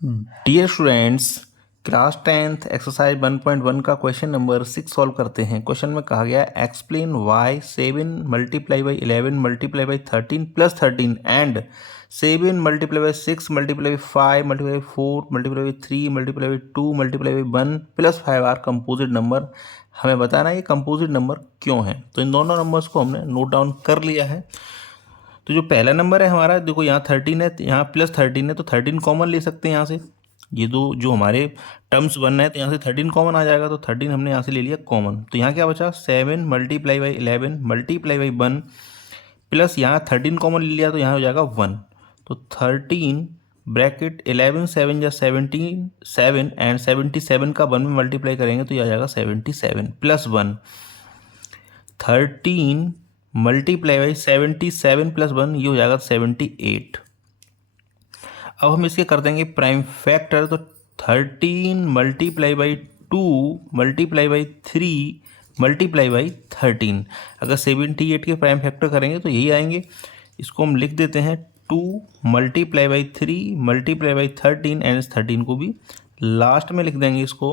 Dear students, class 10th exercise 1.1 का question number 6 solve करते हैं। क्वेश्चन में कहा गया है explain why 7 multiply by 11 multiply by 13 plus 13 and 7 multiply by 6 multiply by 5 multiply by 4 multiply by 3 multiply by 2 multiply by 1 plus 5 are composite number. हमें बताना है ये कंपोजिट नंबर क्यों है। तो इन दोनों नंबर्स को हमने नोट डाउन कर लिया है। तो जो पहला नंबर है हमारा, देखो यहाँ 13 है, यहाँ प्लस 13 है, तो 13 कॉमन ले सकते हैं यहाँ से। ये दो जो हमारे टर्म्स बनना है तो यहाँ से 13 कॉमन आ जाएगा, तो 13 हमने यहाँ से ले लिया कॉमन। तो यहाँ क्या बचा 7 multiply by 11 multiply by 1 plus यहाँ 13 कॉमन ले लिया तो यहाँ हो जाएगा 1। तो 13 ब्रैकेट 11 7 या 77 एंड 77 का 1 में मल्टीप्लाई करेंगे तो यह आ जाएगा 77 प्लस 1। 13 मल्टीप्लाई बाई 77 प्लस 1 ये हो जाएगा 78। अब हम इसके कर देंगे प्राइम फैक्टर, तो 13 multiply by 2 multiply by 3 multiply by 13। अगर 78 के प्राइम फैक्टर करेंगे तो यही आएंगे। इसको हम लिख देते हैं 2 multiply by 3 multiply by 13 and 13 को भी लास्ट में लिख देंगे। इसको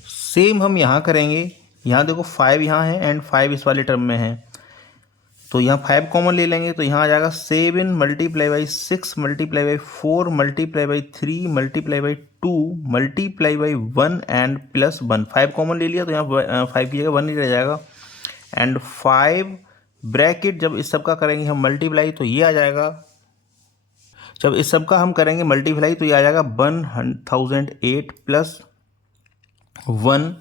सेम हम यहाँ करेंगे। यहाँ देखो 5 यहाँ है एंड 5 इस वाले टर्म में है, तो यहाँ 5 कॉमन ले लेंगे तो यहाँ आ जाएगा 7 multiply by 6 multiply by 4 multiply by 3 multiply by 2 multiply by 1 and plus 1। 5 common ले लिया तो यहाँ 5 की जगह 1 ही रह जाएगा एंड 5 ब्रैकेट जब इस सब का करेंगे हम मल्टीप्लाई तो ये आ जाएगा। जब इस सब का हम करेंगे मल्टीप्लाई तो ये आ जाएगा 1008 प्लस 1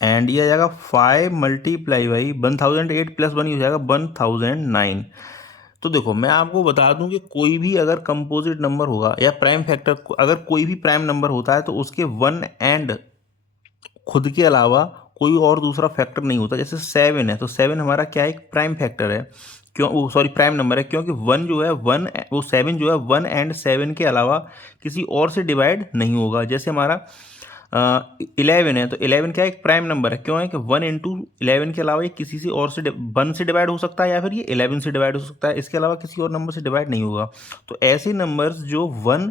एंड ये आ जाएगा 5 मल्टीप्लाई बाई 1008 प्लस 1 हो जाएगा 1009। तो देखो मैं आपको बता दूं कि कोई भी अगर कंपोजिट नंबर होगा या प्राइम फैक्टर, अगर कोई भी प्राइम नंबर होता है तो उसके 1 एंड खुद के अलावा कोई और दूसरा फैक्टर नहीं होता। जैसे 7 है तो 7 हमारा क्या है, एक प्राइम फैक्टर है, क्यों सॉरी प्राइम नंबर है, क्योंकि 1 जो है 7 जो है 1 एंड 7 के अलावा किसी और से डिवाइड नहीं होगा। जैसे हमारा 11 है तो 11 क्या है, एक प्राइम नंबर है, क्यों है कि 1 इंटू 11 के अलावा ये किसी से और से 1 से डिवाइड हो सकता है या फिर ये 11 से डिवाइड हो सकता है, इसके अलावा किसी और नंबर से डिवाइड नहीं होगा। तो ऐसे नंबर्स जो 1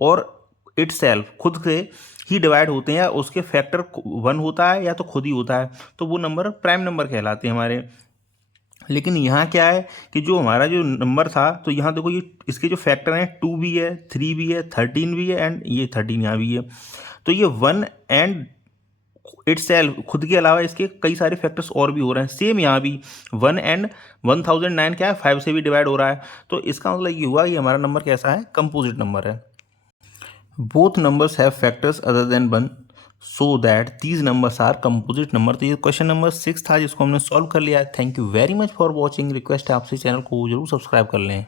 और इटसेल्फ खुद से ही डिवाइड होते हैं या उसके फैक्टर 1 होता है या तो खुद ही होता है, तो वो नंबर प्राइम नंबर कहलाते हैं हमारे। लेकिन यहाँ क्या है कि जो हमारा जो नंबर था, तो यहाँ देखो ये इसके जो फैक्टर हैं 2 भी है, 3 भी है, 13 भी है एंड ये 13 यहाँ भी है। तो ये 1 एंड इटसेल्फ खुद के अलावा इसके कई सारे फैक्टर्स और भी हो रहे हैं। सेम यहाँ भी 1 एंड 1009 क्या है 5 से भी डिवाइड हो रहा है। तो इसका मतलब ये हुआ कि हमारा नंबर कैसा है, कंपोजिट नंबर है। Both numbers have factors other than 1 so that these numbers are composite number. तो ये क्वेश्चन नंबर 6 था जिसको हमने सॉल्व कर लिया है। Thank you very much for watching. Request है आपसे चैनल को जरूर सब्सक्राइब कर लें।